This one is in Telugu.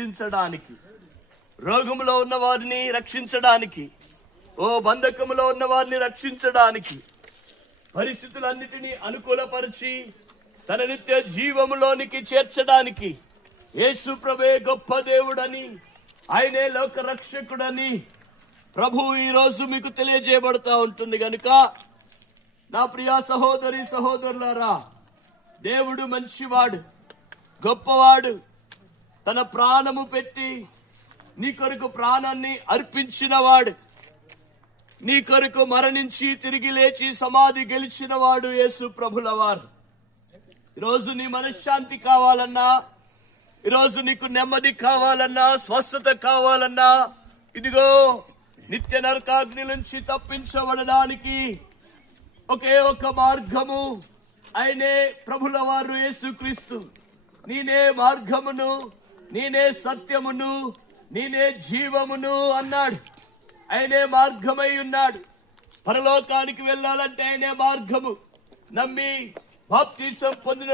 రక్షించడానికి, రోగములో ఉన్న వారిని రక్షించడానికి, బంధకములో ఉన్న వారిని రక్షించడానికి, పరిస్థితులన్నిటినీ అనుకూలపరిచి తన నిత్య జీవములోనికి చేర్చడానికి యేసు ప్రభువే గొప్ప దేవుడని, ఆయనే లోక రక్షకుడని ప్రభు ఈ రోజు మీకు తెలియజేయబడతా ఉంటుంది. గనుక నా ప్రియ సహోదరి సహోదరులారా, దేవుడు మంచివాడు, గొప్పవాడు. తన ప్రాణము పెట్టి నీ కొరకు ప్రాణాన్ని అర్పించినవాడు, నీ కొరకు మరణించి తిరిగి లేచి సమాధి గెలిచిన వాడు యేసు ప్రభుల వారు. ఈరోజు నీ మనశ్శాంతి కావాలన్నా, ఈరోజు నీకు నెమ్మది కావాలన్నా, స్వస్థత కావాలన్నా, ఇదిగో నిత్య నరకాగ్ని నుంచి తప్పించబడడానికి ఒకే ఒక మార్గము, ఆయనే ప్రభుల వారు యేసుక్రీస్తు. నేనే మార్గమును, నేనే సత్యమును, నేనే జీవమును అన్నాడు. ఆయనే మార్గమై ఉన్నాడు. పరలోకానికి వెళ్ళాలంటే ఆయనే మార్గము. నమ్మి బాప్తిసం పొందిన